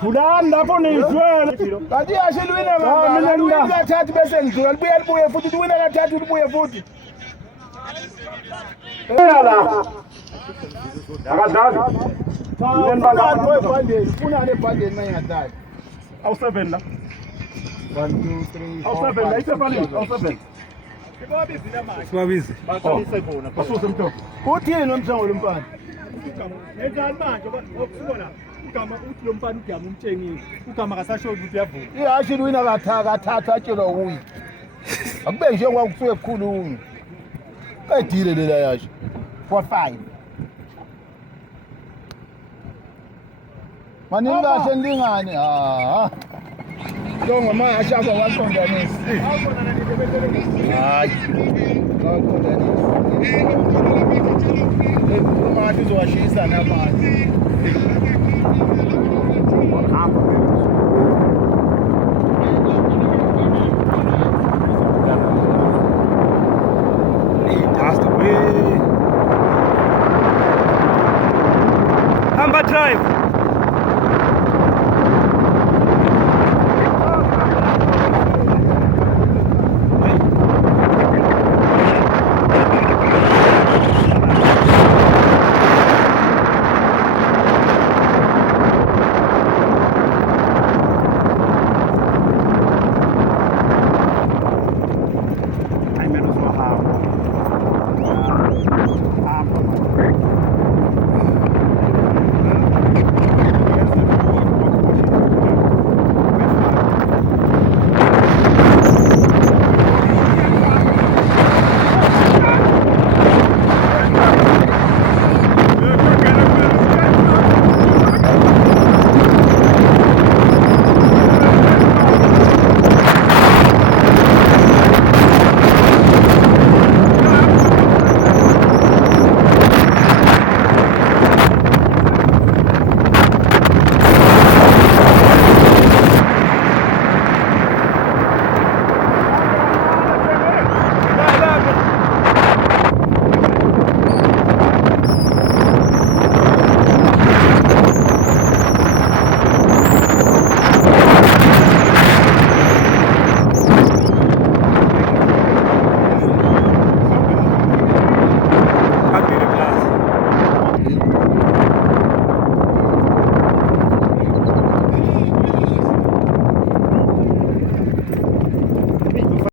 Thulani lapho nizwe. Kanti yasho liwina ngapha. Liwina kathathu bese ngidlula. Libuye futhi liwina kathathu libuye futhi. Yala. Akadlali. Ufuna lebhandeni mayingadlali. Awu7 la. 1 2 3 Awu7 la isefalile. Awu7. Sibabizile manje. Sibabize. Baqalise bona. Basuse mthoko. Uthini nomthango lompani? Yenzani manje ngokusibona ugama uthi lo mfana ugama umtshengile. Ugama kasasho ukuthi uyavuma. Ihashi liwina kathathu atshelwa uyi. Akube njengoba kusuke kukhuluma. Qedile lela yashi. 4-5. Maningi kahle nilingane. Lo ngama ashaka waqondanisa. Awubona nani bebelele. Hayi. Waqondanisa. Uma athi uzowashisa namanzi. That's the way. Amber drive.